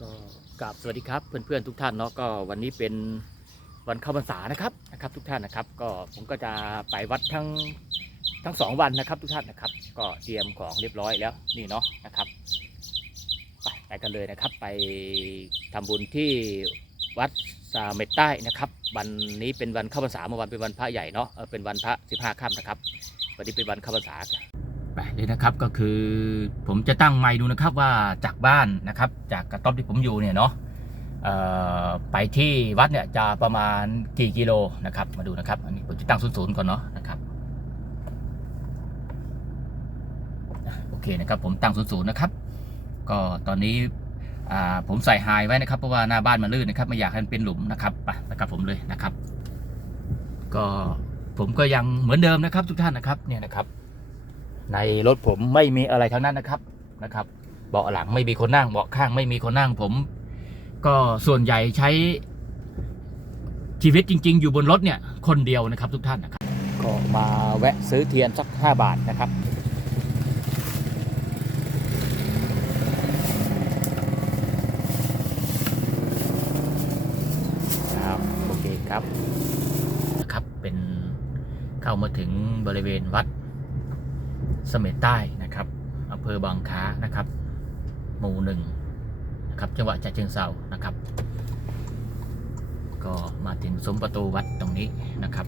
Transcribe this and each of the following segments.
ก็กราบสวัสดีครับเพื่อนๆทุกท่านเนาะก็วันนี้เป็นวันเข้าพรรษานะครับนะครับทุกท่านนะครับ ก็ผมก็จะไปวัดทั้งทั้งสองวันนะครับทุกท่านนะครับ ก็เตรียมของเรียบร้อยแล้วนี่เนาะนะครับไปไปกันเลยนะครับ ไปทำบุญที่วัดสาเม็ดใต้นะครับ วันนี้เป็นวันเข้าพรรษาเมื่อวันเป็นวันพระใหญ่เนาะเออเป็นวันพระสิบห้าค่ำนะครับ วันนี้เป็นวันเข้าพรรษา ไปเลยนะครับก็คือผมจะตั้งไมค์ดูนะครับว่าจากบ้านนะครับ จากกระต๊อบที่ผมอยู่เนี่ยเนาะไปที่วัดเนี่ยจะประมาณกี่กิโลนะครับ มาดูนะครับ อันนี้ผมจะตั้งศูนย์ๆก่อนเนาะนะครับโอเคนะครับ ผมตั้งศูนย์ๆนะครับ ก็ตอนนี้ผมใส่ไฮไว้นะครับเพราะว่าหน้าบ้านมันลื่นนะครับไม่อยากให้มันเป็นหลุมนะครับไปไปกับผมเลยนะครับ ก็ผมก็ยังเหมือนเดิมนะครับ ทุกท่านนะครับเนี่ยนะครับ ในรถผมไม่มีอะไรทั้งนั้นนะครับนะครับ เบาะหลังไม่มีคนนั่งเบาะข้างไม่มีคนนั่งผม ก็ส่วนใหญ่ใช้ชีวิตจริง ๆ อยู่บนรถเนี่ยคนเดียวนะครับทุกท่านนะครับก็มาแวะซื้อเทียนสัก 5 บาทนะครับครับโอเคครับนะครับเป็นเข้ามาถึงบริเวณวัด เสม็ดใต้นะครับอำเภอบางค้านะครับ หมู่หนึ่งนะครับจังหวัดฉะเชิงเซานะครับ ก็มาถึงสมประตูวัดตรงนี้นะครับ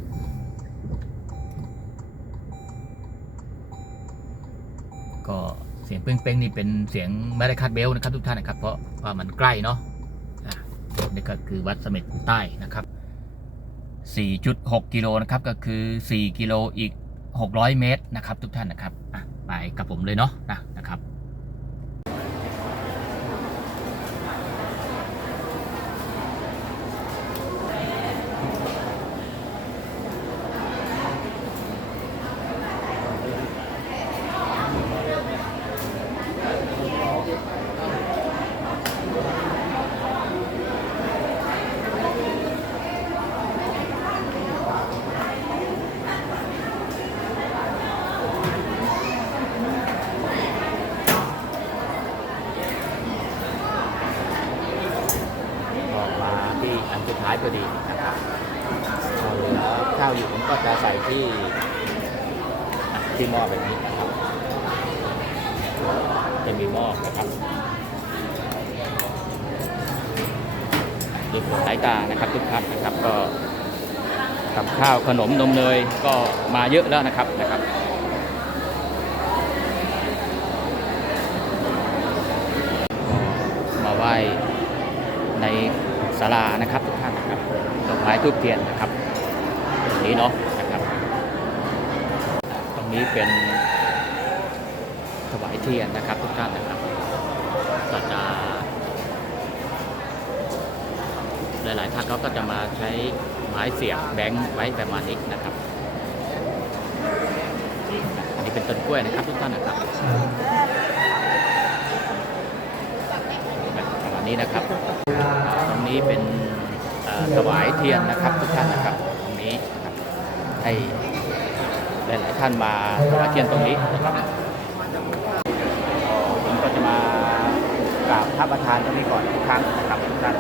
ก็เสียงเป้งๆนี่เป็นเสียงไม่ได้คาดเบลนะครับทุกท่านนะครับ เพราะว่ามันใกล้เนาะอะนี่ก็คือวัดเสม็ดใต้นะครับ 4.6 กิโลนะครับก็คือ 4 กิโลอีก 600 เมตรนะครับ ทุกท่านนะครับไปกับผมเลยเนาะนะนะครับ ก็มาที่อันสุดท้ายพอดีนะครับเอาเหลือข้าวอยู่ผมก็จะใส่ที่อะที่หม้อแบบนี้นะครับจะมีหม้อนะครับดู สายตานะครับทุกท่านนะครับก็กับข้าวขนมนมเนยก็มาเยอะแล้วนะครับนะครับมาไหว้ในศาลานะครับทุกท่านนะครับดอกไม้ทูบเทียนนะครับตรงนี้เนาะนะครับ ตรงนี้เป็นถวายเทียนนะครับทุกท่านนะครับก็จะ หลาย ๆ ท่านเขาก็จะมาใช้ไม้เสียบแบงค์ไว้ประมาณนี้นะครับอันนี้เป็นต้นกล้วยนะครับทุกท่านนะครับประมาณนี้นะครับ ตรงนี้เป็นถวายเทียนนะครับทุกท่านนะครับ ตรงนี้ให้หลาย ๆ ท่านมาถวายเทียนตรงนี้นะครับผมก็จะมากราบพระประธานตรงนี้ก่อนทุกครั้งนะครับทุกท่าน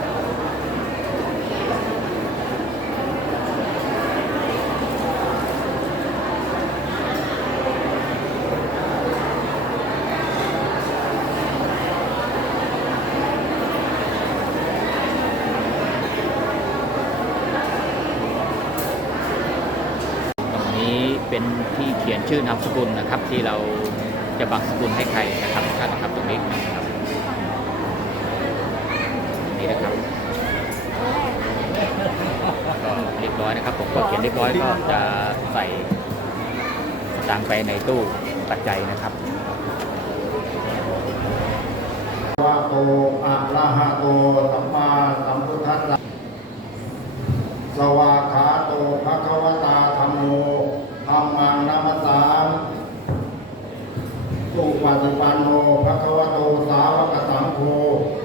ตรงนี้เป็นที่เขียน ชื่อนามสกุลนะครับ ที่เราจะบังสกุลให้ใครนะครับท่านนะครับตรงนี้นะครับนี่นะครับก็เรียบร้อยนะครับ ผมก็เขียนเรียบร้อยก็จะใส่ตางไปในตู้ปัจจัยนะครับวะโตอะระหะโตสัมมาสัมพุทธัสสะสวากขาโตภะคะวตาธัมโม มมังนัมสสามสุปฏิปันโนภะคะวโตสาวกสังโฆ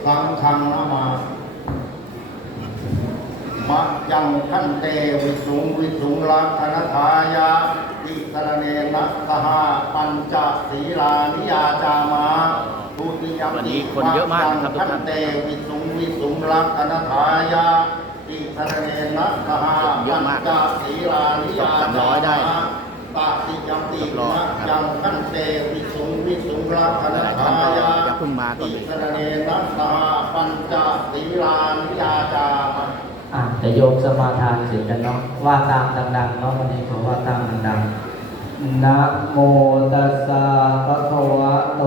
สังฆังนามามะยังขันเตวิสุงวิสุงลักขณทายาติสรเนนะสหปัญจศีลานิยาจามาทุติยมวันนี้คนเยอะมากนะครับทุกท่านเตวิสุงวิสุงรักอนาถายาติสรเนนะสหเยอะมากปัญจศีลานิยาสองสามร้อยได้ ตติยมติเรียบร้อยนะครับยังขันเตวิสุงวิสุงรักอนาหลายถาท่านก็ยาอย่าเพิ่งมาตอนตินี้สรเนนะสหปัญจศีลานิยาจาอะแต่โยมสมาทานเสร็จแล้วเนาะว่าตามดังๆเนาะวันนี้ขอว่าตามดังๆนะโมตัสสะภะคะวะโต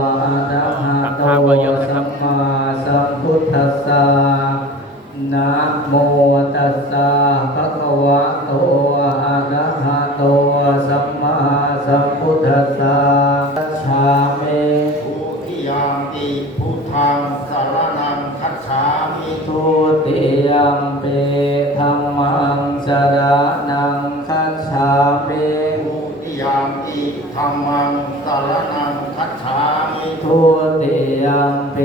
อะระหะโตกับข้าวก็เยอะนะครัสับมมาสัมพุทธัสสะนะโมตัสสะภะคะวะโตอะระหะโต สัมมาสัมพุทธัสสะชาเมทุติยามติพุทธังสารนังคัจฉามิทุติยมเปธรรมังสรนังคัจฉามิทุติยามติธรรมังสารนังคัจฉามิทุติยมเป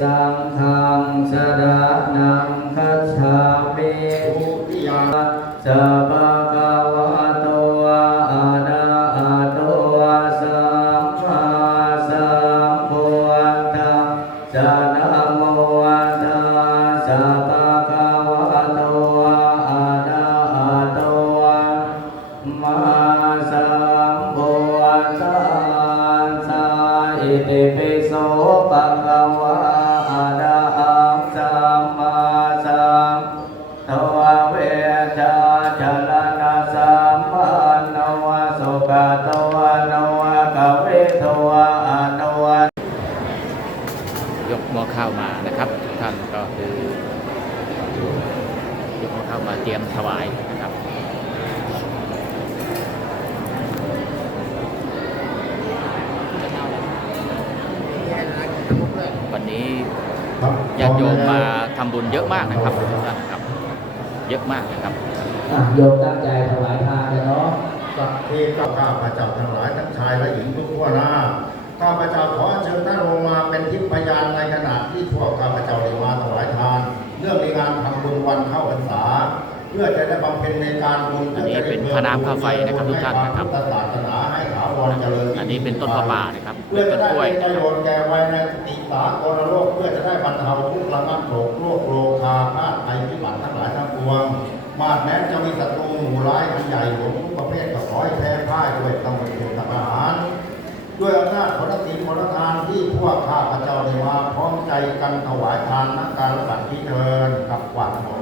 สังฆังสรนัง เตรียมถวายนะครับวันนี้ญาติโยมมาทำบุญเยอะมากนะครับท่านนะครับ เยอะมากนะครับโยมตั้งใจถวายทานเลยเนาะสัพเพข้าพเจ้าทั้งหลายทั้งชายและหญิงทุกทั่วหน้าข้าพเจ้าขอเชิญท่านลงมาเป็นทิพยานในขณะที่พวกข้าพเจ้าได้มาถวายทานเนื่องในงานทำบุญวันเข้าพรรษา เพื่อจะได้บำเพ็ญในการบุญอันนี้เป็นพระน้ำค่าไฟนะครับทุกท่านนะครับให้วามพุทธศาสนาให้ถาวรเจริญอันนี้เป็นต้นพระป่านะครับเพื่อเป็นจะต้นได้กล้วยเป็นปนะระคโยรับชน์แก่ไว้ในสติสากลโลกเพื่อจะได้บรรเทาทุกข์ระงับโศกโรคโลคาพาธภัยพิบัติทั้งหลายทั้งปวงมาดแม้จะมีศัตรูหมู่ร้ายอันใหญ่หลวงทุกประเภทก็ขอให้แพ้พ่ายด้วยตำรวจทหารด้วยอำนาจผลติผลทานที่พวกข้าพเจ้าได้มาพร้อมใจกันถวายทานนักการบัตรที่เทินกับหวังของพระครับ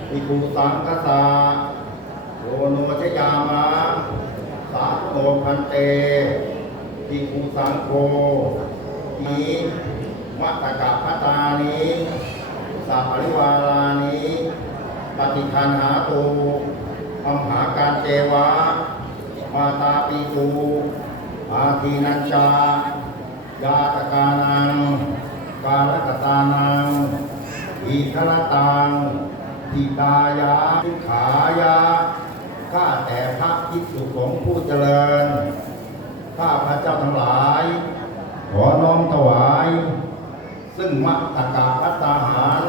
อิปุสังกสาโอโนชยามะสาโนพันเตติภูสังโฆนีมัตตกะพัตานิสัพริวาลานิปฏิคันหาตูอัมหาการเจวะ มาตาปีตูอาทีนัญจายาตกานัง กาลกตานังอิคลตัง ทิตายาทุขายา ข้าแต่พระภิกษุสงฆ์ผู้เจริญ ข้าพระเจ้าทั้งหลาย ขอน้อมถวาย ซึ่งมัตตกาพัตตาหาร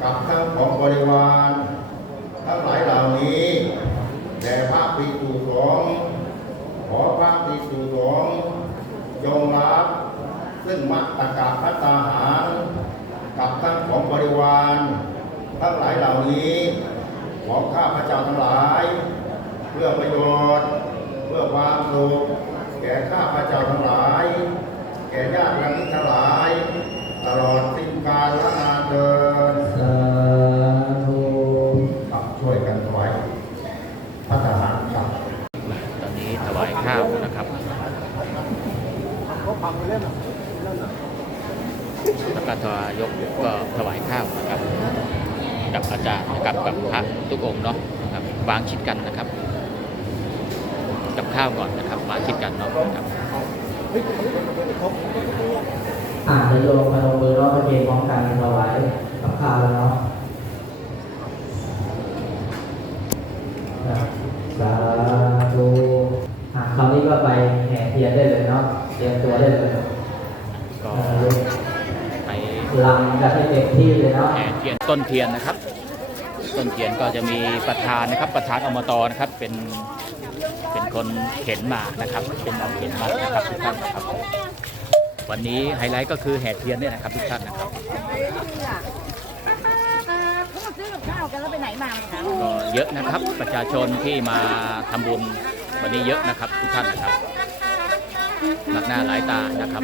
กับทั้งของบริวาร ทั้งหลายเหล่านี้แด่พระภิกษุสงฆ์ขอพระภิกษุสงฆ์จงรับ ซึ่งมัตตกาพัตตาหาร กับทั้งของบริวาร ทั้งหลายเหล่านี้ ของข้าพระเจ้าทั้งหลาย เพื่อประโยชน์ เพื่อความสุขแก่ข้าพระเจ้าทั้งหลาย แก่ญาติและมิตรทั้งหลาย ตลอดสิ้นกาลและนานเดิน สา ช่วยกันถวายพระทหารครับ ตอนนี้ถวายข้าวนะครับแล้ว ก็ทวายกก็ถวายข้าวนะครับ กับอาจารย์นะครับกับพระทุกองค์เนาะครับวางชิดกันนะครับ กับข้าวก่อนนะครับวางชิดกันเนาะครับอ่านโยมพนมมือร้องเพลงพร้อมกันถวายกับข้าวแล้วเนาะสาธุอะคราวนี้ก็ไปแห่เทียนได้เลยเนาะเตรียมตัวได้เลยเออไป ลำกันให้เต็มที่เลยนะแห่เทียนต้นเทียนนะครับ ต้นเทียนก็จะมีประธานนะครับ ประธานอมตนะครับ เป็นเป็นคนเข็นมานะครับ เป็นเอาเข็นมานะครับทุกท่านนะครับ วันนี้ไฮไลท์ก็คือแห่เทียนเนี่ยนะครับทุกท่านนะครับเขามาซื้อกับข้าวกันแล้วไปไหนมาคะก็เยอะนะครับประชาชนที่มาทำบุญวันนี้เยอะนะครับทุกท่านนะครับหนักหน้าหลายตานะครับ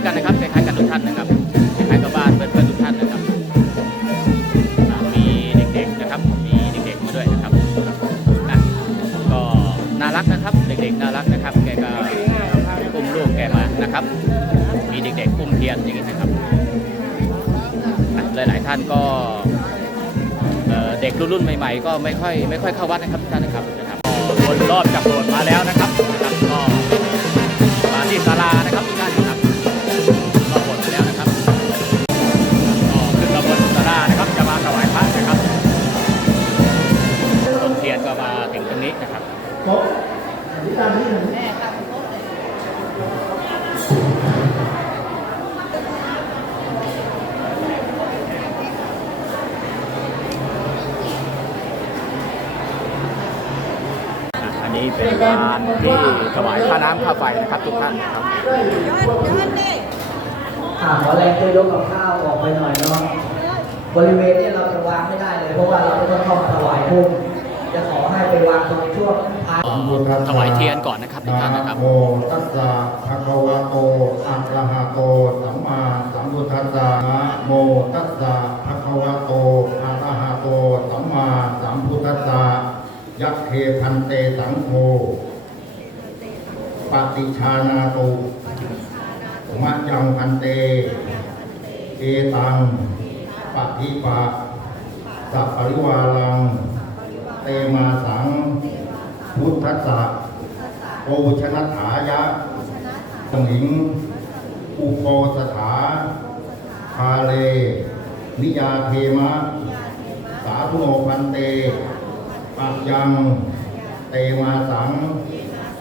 ายๆกันนะครับคล้ายๆกันทุกท่านนะครับคล้ายๆกับบ้านเพื่อนๆทุกท่านนะครับอ่ามีเด็กๆนะครับ มีเด็กๆมาด้วยนะครับครับอะก็น่ารักนะครับ เด็กๆน่ารักนะครับ แกก็อุ้มลูกแกมานะครับ มีเด็กๆอุ้มเทียนอย่างนี้นะครับอะหลายๆท่านก็เอ่อเด็กรุ่นๆใหม่ ๆ ก็ไม่ค่อยไม่ค่อยเข้าวัดนะครับ พันเตสังโฆปฏิชานาตุมะยังพันเต เอตังปฏิปะสัพปริวารัง เตมาสัง พุทธัสสะโอชนะถายะสมิง อุโปสถาคาเล นิยาเทมะ สาธุโนพันเตปัจยังเตมาสัง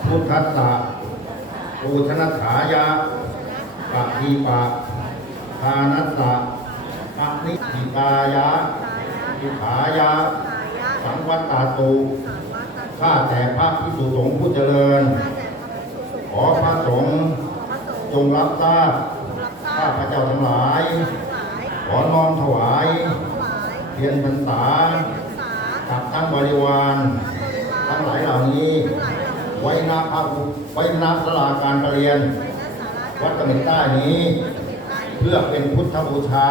พุทธัสสะโอชนถายะปะทีปะทานัสสะปะนิธิตายะทิขายะ สังวัตตาตุข้าแต่พระพิสุสงฆ์ผู้เจริญ ขอพระสงฆ์จงรับทราบข้าพระเจ้าทั้งหลาย ขอน้อมถวาย เทียนพรรษากับทั้งบริวาร ทั้งหลายเหล่านี้ ไว้ณพระอุไว้ณสลาการประเรียน วัดกระเมินใต้นี้ เพื่อเป็นพุทธบูชา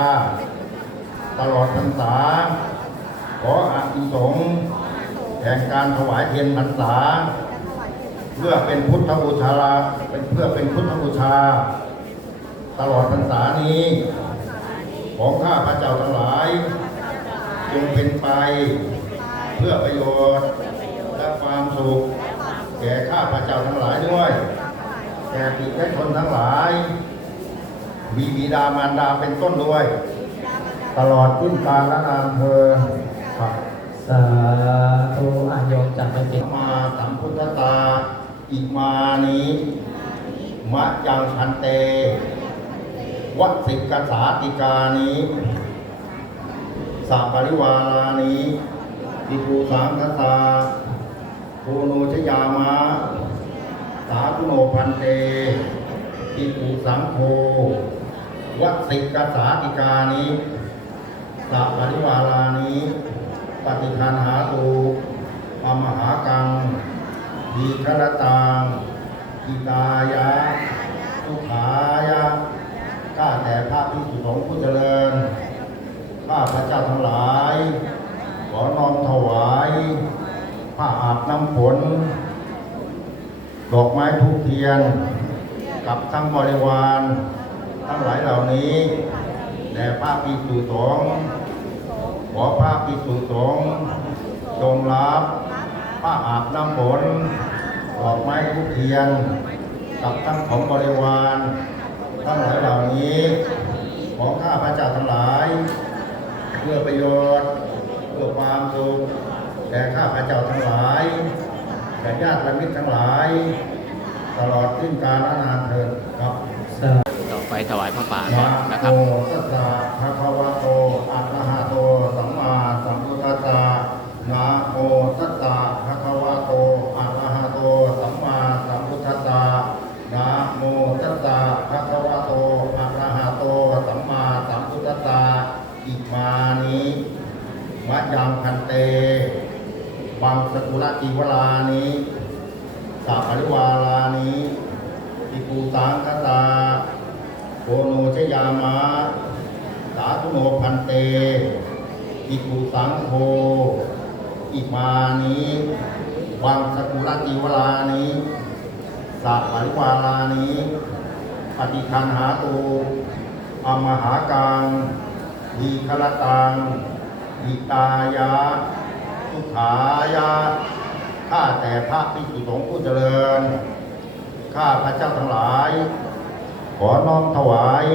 ตลอดพรรษา ขออานิสงส์แห่งการถวายเทียนพรรษา เพื่อเป็นพุทธบูชาเป็นเพื่อเป็นพุทธบูชา ตลอดพรรษานี้ ของข้าพระเจ้าทั้งหลายจงเป็นไป เพื่อประโยชน์และความสุข แก่ข้าพระเจ้าทั้งหลายด้วยแก่ปิและชนทั้งหลายมีบิดามารดาเป็นต้นด้วย ตลอดทิ้นกาลและนานเธอครับสาธุอาโยมจัดไปติสัมมาสัมพุทธตา อิมานิมะยังพันเตวัดสิกษาติกานิสัปปริวารานิอิภูสังคตา โคโนชยามะสาธุโนพันเตอิภูสังโฆวัสิกษาติกานิสัปปริวารานิปฏิคันหาตูอมหากังดีครตังอิตายะทุขายะข้าแต่พระพิสุสงฆ์ผู้เจริญ ข้าพระเจ้าทั้งหลาย ขอน้อมถวาย ผ้าอาบน้ำฝน ดอกไม้ทุกเทียน กับทั้งบริวารทั้งหลายเหล่านี้แด่พระพิสุสงฆ์ขอพระพิสุสงฆ์จงรับผ้าอาบน้ำฝนดอกไม้ทุกเทียน กับทั้งของบริวารทั้งหลายเหล่านี้ ของข้าพระเจ้าทั้งหลาย เพื่อประโยชน์ เพื่อความสุข แก่ข้าพระเจ้าทั้งหลายแก่ญาติและมิตรทั้งหลาย ตลอดสิ้นกาลนานเถิดครับสาต่อไปถวายพระป่าก่อนนะครับโมตัสสะภะคะวะโตอะระหะโตสัมมาสัมพุทธัสสะนะโมตัสสะภะคะวะโตอะระหะโตสัมมาสัมพุทธัสสะนะโมตัสสะภะคะวะโตอะระหะโตสัมมาสัมพุทธัสสะอิมานิมะยังพันเตบัง สกุลจีวลานิสัพริวาลานิอิปูตังคตาโกโนชยามะสาธุโนพันเตอิปุสังโฆอิมานิวังสกุลจิวลานิสัพริวาลานิปฏิคันหาตูอมหากังดีคลตังอิตายะุขายะข้าแต่พระภิกษุสงฆ์ผู้เจริญ ข้าพระเจ้าทั้งหลาย ขอน้อมถวาย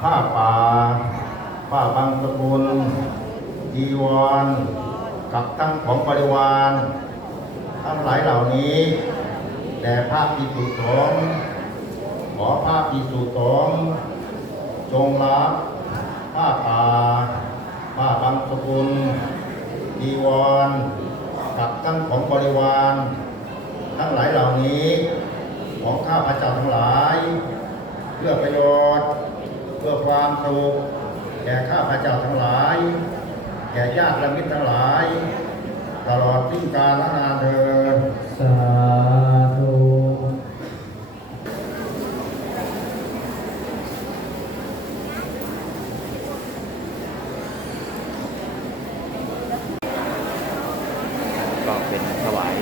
ผ้าป่า ผ้าบางสกุลจีวร กับทั้งของบริวาร ทั้งหลายเหล่านี้แด่พระภิกษุสงฆ์ขอพระภิกษุสงฆ์จงรับผ้าป่าผ้าบางสกุล จีวรกับทั้งของบริวารทั้งหลายเหล่านี้ของข้าพเจ้าทั้งหลาย เพื่อประโยชน์ เพื่อความสุขแก่ข้าพเจ้าทั้งหลาย แก่ญาติและมิตรทั้งหลาย ตลอดทิ้งกาลและนานเดินสา เป็นถวาย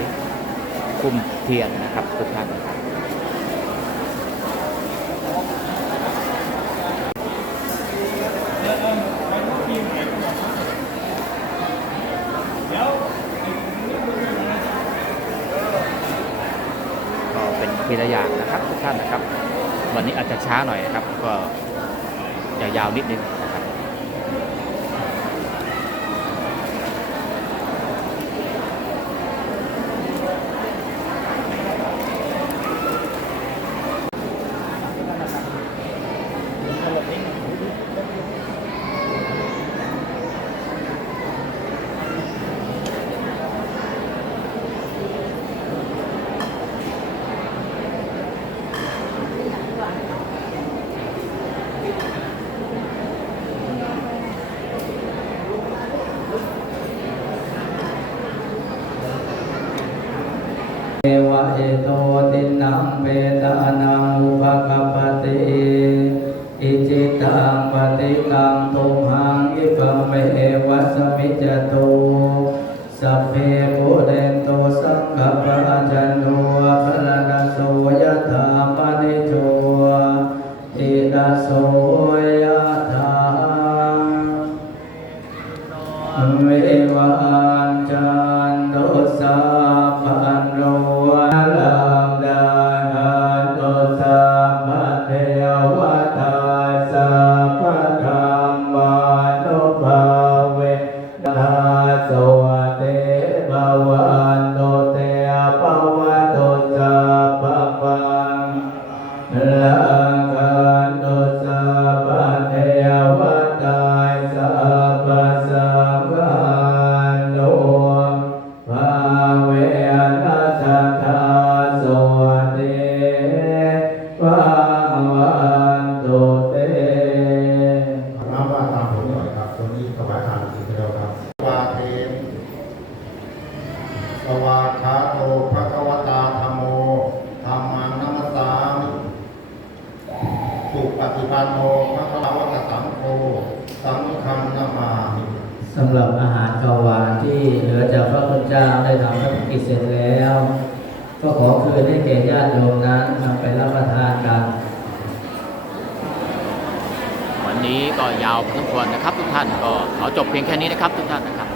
คุมเทียนนะครับทุกท่านครับก็เป็นทีละอย่างนะครับทุกท่านนะครับ วันนี้อาจจะช้าหน่อยนะครับ ก็ยาวๆนิดนึง โจบเพียงแค่นี้นะครับทุกท่านนะครับ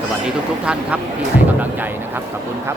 สวัสดีทุกๆท่านครับที่ให้กำลังใจนะครับขอบคุณครับ